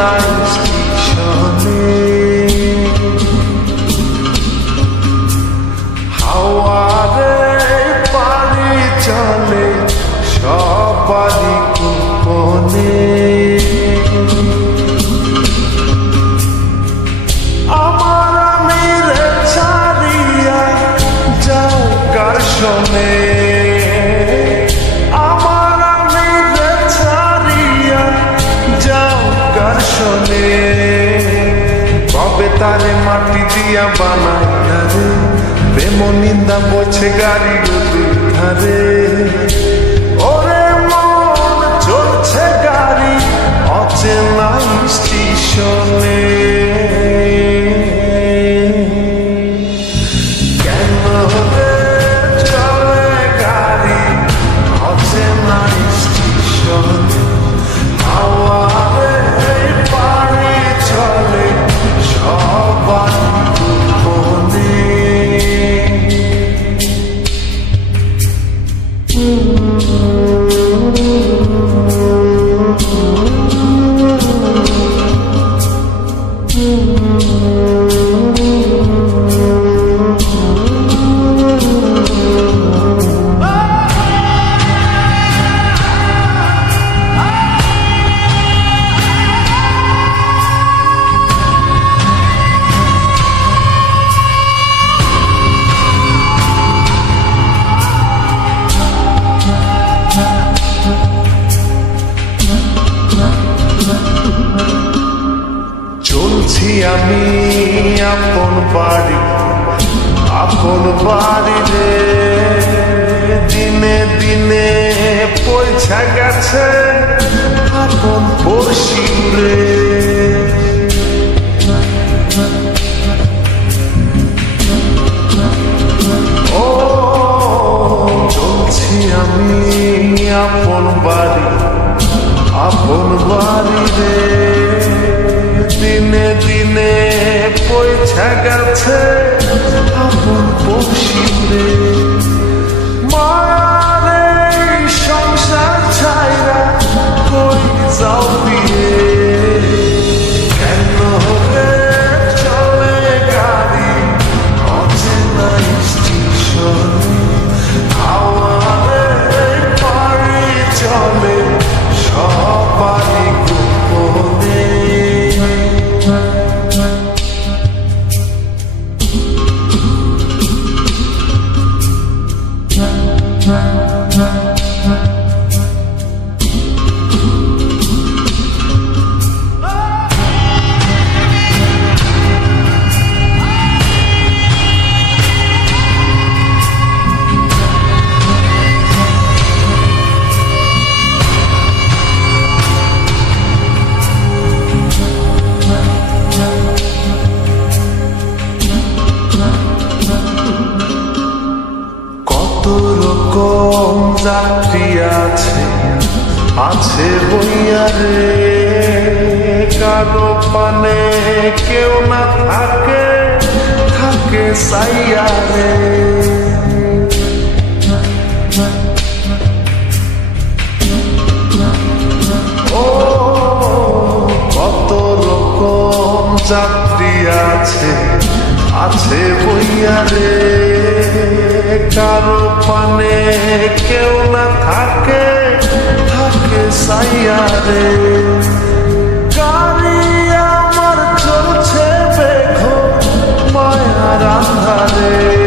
নাই স্টেশনে। হাওয়ারে পানি চলে সবারই গোপনে। আমার আমিরে ছাড়িয়া যাও কার শোনে। আমার আমিরে ছাড়িয়া যাও কার শোনে। কবে তারে মাটি দিয়া বানাইয়া রে, প্রেম নিন্দা বলছে গাড়ি দুই ধারে। ওরে মন চলছে গাড়ি অচেনা স্টেশনে। কেন রে চলে গাড়ি অচেনা স্টেশনে। হাওয়ারে পানি চলে সবার গোপনে। চলছি আমি আপন বাড়ি রে। দিনে দিনে পয়সা গেছে আপন পড়শি রে। ও চলছি আমি আপন বাড়ি রে। দিনে দিনে পয়সা গেছে আপন পড়শি রে। মারে সংসার ছাইরা কই যাও বিয়ে। কেন রে চলে গাড়ি অচেনা স্টেশনে। হাওয়ারে পানি চলে সবারই গোপনে। রকম যাত্রী আছে বইয়া রে। কারো পানে কেউ না থাকে সাইয়া রে। ও কত রকম যাত্রী আছে বইয়া রে। কারো পানে কেউ না থাকে সাইয়া রে। গাড়ি আমার চলছে বেঘ মায়ার আন্ধারে।